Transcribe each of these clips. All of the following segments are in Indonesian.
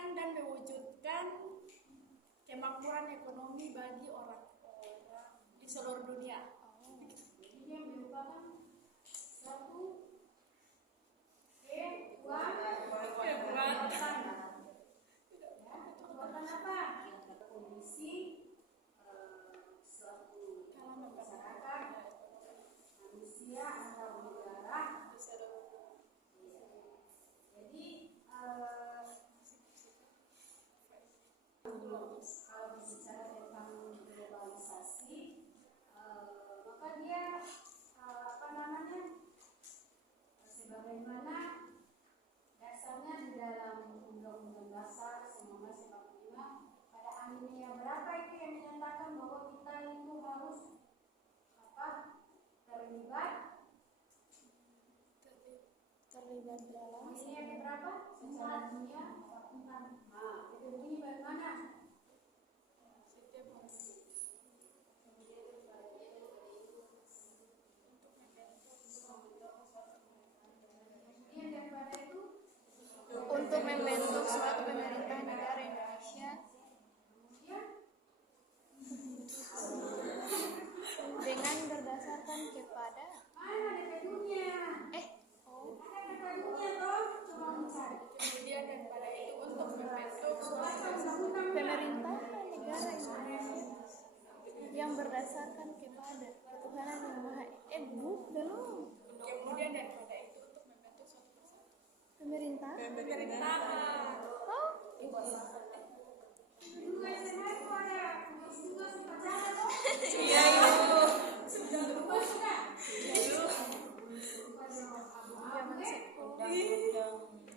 menciptakan dan mewujudkan kemakmuran ekonomi bagi orang-orang di seluruh dunia. Ini yang merupakan satu kekuatan apa? Kondisi suatu masyarakat, manusia atau negara. Jadi kalau bicara tentang globalisasi, maka dia sebagaimana dasarnya di dalam Undang-Undang Dasar 1945 pada alinea berapa itu yang menyatakan bahwa kita itu harus terlibat dalam alinea berapa secara dunia. Itu bunyi bagaimana? Untuk membentuk suatu pemerintahan negara Indonesia dengan berdasarkan kepada Kemudian daripada itu untuk membentuk suatu pemerintahan negara Indonesia yang berdasarkan kepada ketuhanan yang maha belum. Kemudian daripada itu untuk membentuk suatu Pemerintahan. Oh, iya ibu.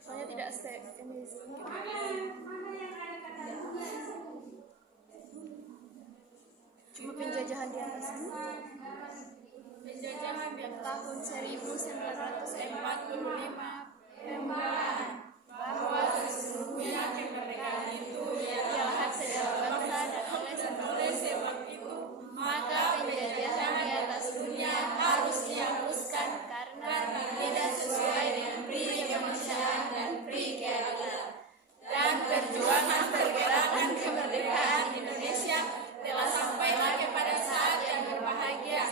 Soalnya tidak cuma penjajahan di atas Penjajahan di tahun 1945 pembelaan bahwa sesungguhnya kemerdekaan itu ialah hak segala bangsa dan oleh sebab itu maka penjajahan di atas dunia harus dihapuskan karena tidak sesuai dengan pri kemanusiaan dan pri keadilan. dan perjuangan pergerakan kemerdekaan Indonesia telah sampailah kepada saat yang berbahagia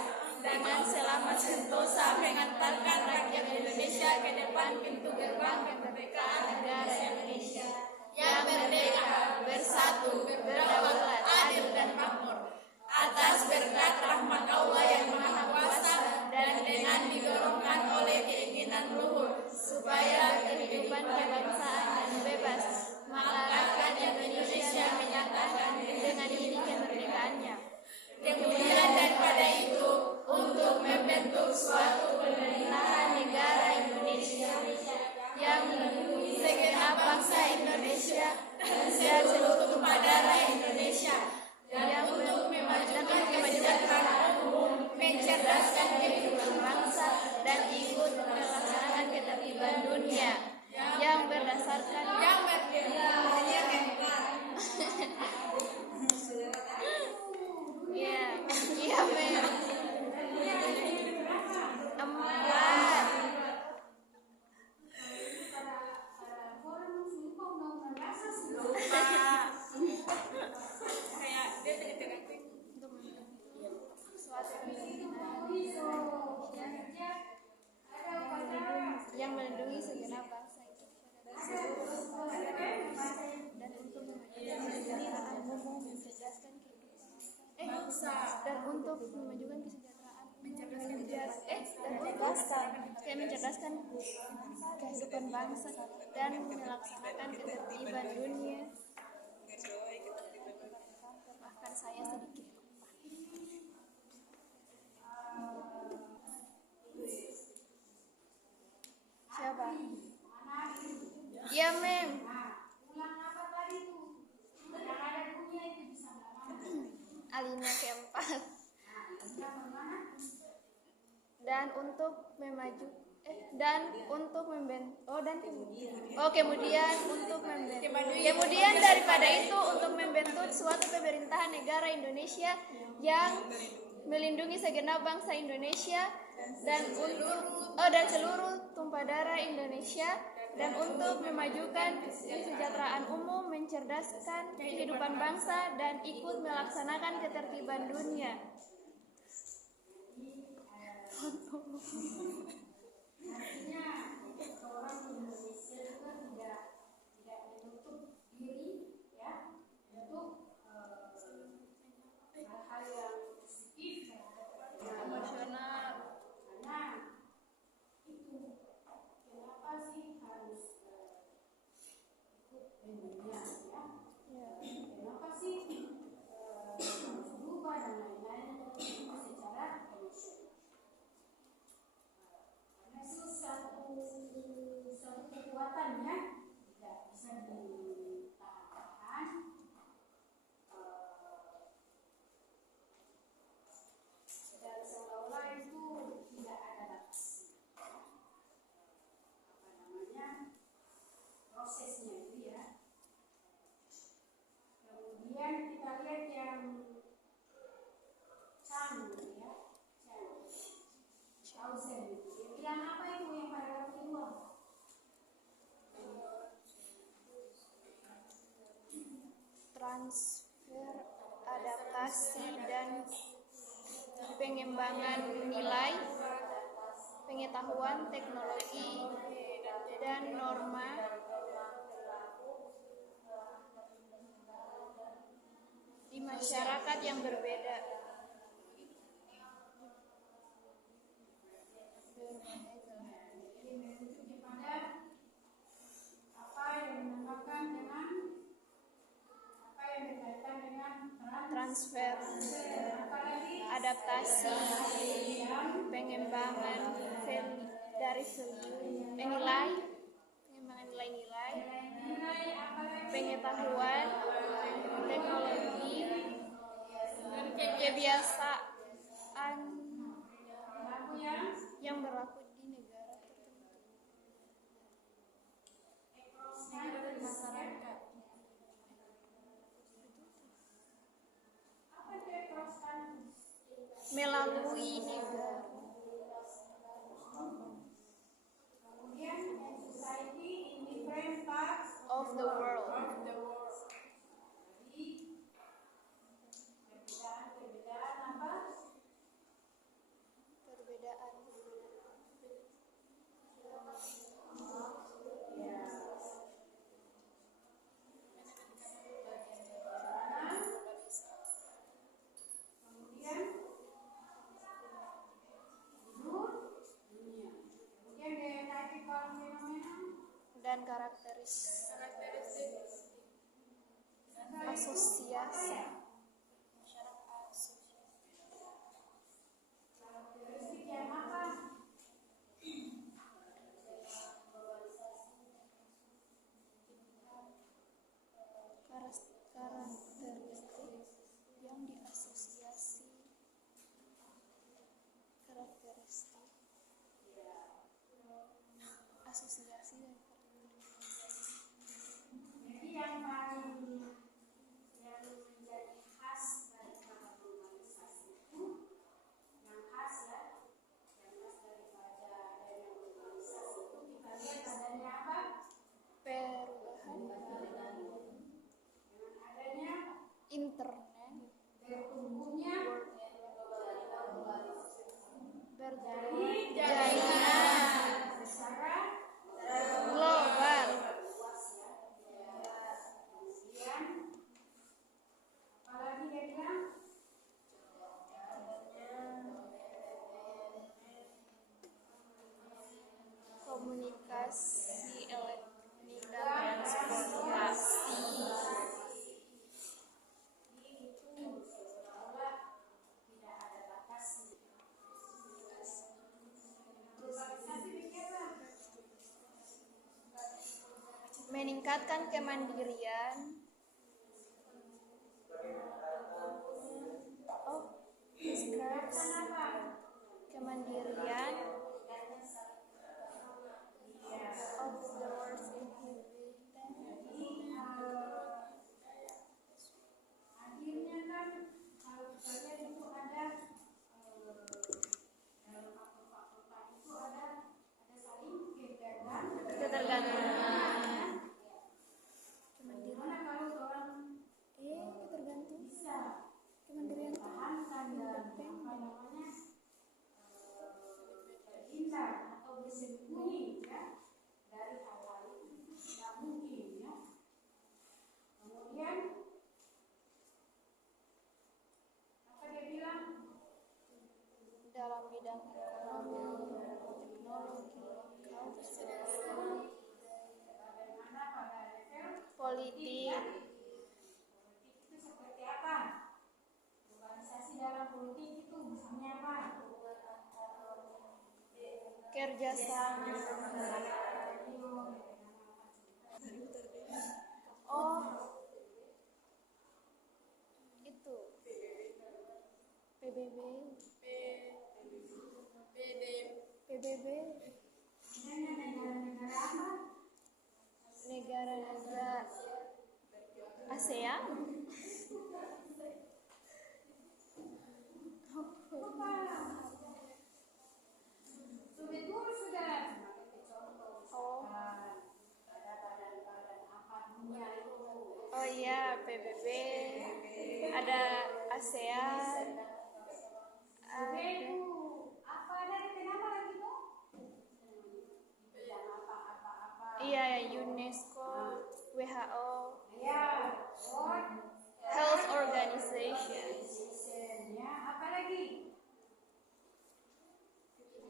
dengan selamat sentosa mengantarkan rakyat Indonesia ke depan pintu gerbang kemerdekaan negara Indonesia yang merdeka, bersatu, berdaulat, adil dan makmur atas berkat rahmat Allah yang Maha Kuasa dan dengan didorongkan oleh keinginan luhur supaya kehidupan kebangsaan dan bebas, maka rakyat Indonesia menyatakan dengan ini kemerdekaannya. Kemudian daripada itu untuk membentuk suatu pemerintahan negara Indonesia yang melindungi segenap bangsa Indonesia dan seluruh tumpah darah Indonesia dan untuk memajukan kesejahteraan umum, mencerdaskan kehidupan bangsa Dan ikut melaksanakan ketertiban dunia yang berdasarkan iya mem 4 yang melindungi segenap bangsa dan untuk memajukan kesejahteraan umum, mencerdaskan dan untuk memajukan kesejahteraan mencerdaskan kehidupan bangsa dan melaksanakan ketertiban dunia. Maafkan saya sedikit. Siapa? Iya, Mem. Alinea keempat. Dan untuk kemudian daripada itu untuk membentuk suatu pemerintahan negara Indonesia yang melindungi segenap bangsa Indonesia dan seluruh tumpah darah Indonesia dan untuk memajukan kesejahteraan umum, mencerdaskan kehidupan bangsa, dan ikut melaksanakan ketertiban dunia. Artinya seorang Indonesia juga tidak menutup diri ya untuk hal-hal yang positif Emosional. karena itu kenapa sih harus ikut dunia ya? Kenapa sih harus berubah dan lain-lain secara emosional? Karena itu satu kekuatan ya, tidak bisa ditahan-tahan. Dan seolah-olah itu tidak ada batas. Prosesnya itu ya. Kemudian kita lihat yang Chang ya, Chausen. Dia bilang apa itu yang paragraf kedua? Transfer, adaptasi, dan pengembangan nilai, pengetahuan, teknologi, dan norma di masyarakat yang berbeda. Jadi merujuk kepada apa yang dinamakan dengan apa yang berkaitan dengan Transfer, apalagi adaptasi, pengembangan dari nilai, pengembangan nilai-nilai, nilai apalagi pengetahuan, teknologi, dan kebiasaan berlaku yang berlaku di negara tertentu. masyarakat. Apa itu across countries? Melalui negara. Kemudian in society in different parts Of the world. Jadi perbedaan apa? Perbedaan. Ya. Kemudian dunia. Kemudian geographical fenomena Dan karakteristik asosiasi. karakteristik yang apa? Karakteristik yang diasosiasi. Karakteristik asosiasi dan karakteristik. Jadi yang menjadi khas daripada globalisasi itu yang khas ya, yang khas daripada adanya globalisasi itu kita lihat adanya apa? Perubahan Dengan adanya internet, bertumbuhnya berjaringan secara global, luas ya. Kemudian apalagi dia bilang komunikasi elektronik dan transportasi. itu seolah tidak ada batasnya. Globalisasi bagaimana? Meningkatkan kemandirian. Describes kemandirian of the world's inhabitants. Akhirnya kan kalau kita lihat itu ada dalam faktor-faktor tadi itu ada saling ketergantungan. dari awal itu tidak mungkin ya. Kemudian apa dia bilang? Dalam bidang ekonomi, teknologi, Bagaimana pada level politik, politik itu seperti apa? Organisasi dalam politik itu misalnya apa? kerjasama. Oh, itu PBB, PBB, Negara-negara apa? negara-negara ASEAN. Sudah dulu sudah. Oh, Ada badan-badan apa dunia itu. oh iya, PBB, ada ASEAN, ada, Itu apa dari kenapa lagi tuh? Bidang apa? iya, UNESCO, WHO, Ya, World Health Organization. ya, apa lagi?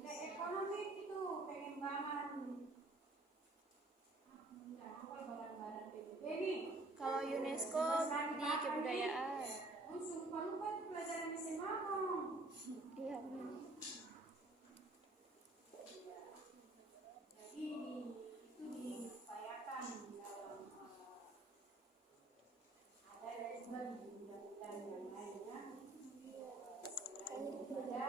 Ada ekonomi itu pengembangan. Apa badan-badan PBB nih? Kalau UNESCO di kebudayaan. Lupa itu pelajaran SMA dong. Iya benar. Jadi itu diupayakan dalam ada juga di undang-undang yang lainnya. Selain itu ada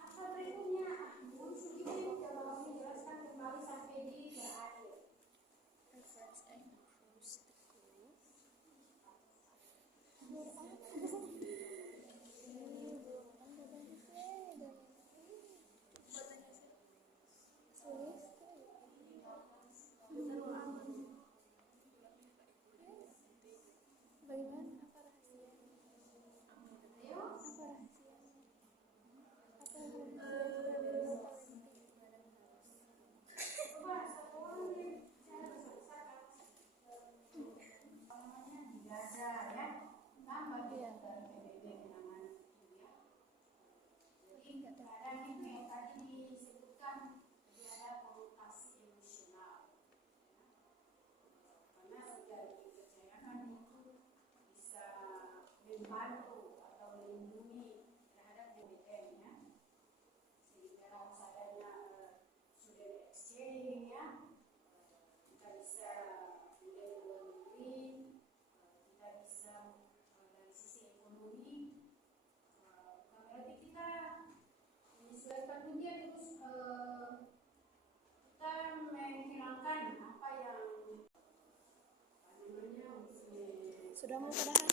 apa berikutnya? Coba kami jelaskan kembali sampai di berakhir. Reference and cruise the crew. Bagaimana? Apa rahasianya? Apa rahasianya? Apa rahasianya? Coba satu orang nih, saya harus selesaikan. Namanya digaja ya, tambah dia dari PBB kenangan itu ya. Jadi kadang itu yang tadi disebutkan dia ada konotasi emosional. Karena sudah dipercayakan itu bisa membantu atau melindungi terhadap BBM ya. Sehingga harus adanya student exchange ya, kita bisa menjadi luar negeri, kita bisa dari sisi ekonomi, bukan berarti kita menyesuaikan dunia terus kita menghilangkan apa yang namanya Sudah mau pada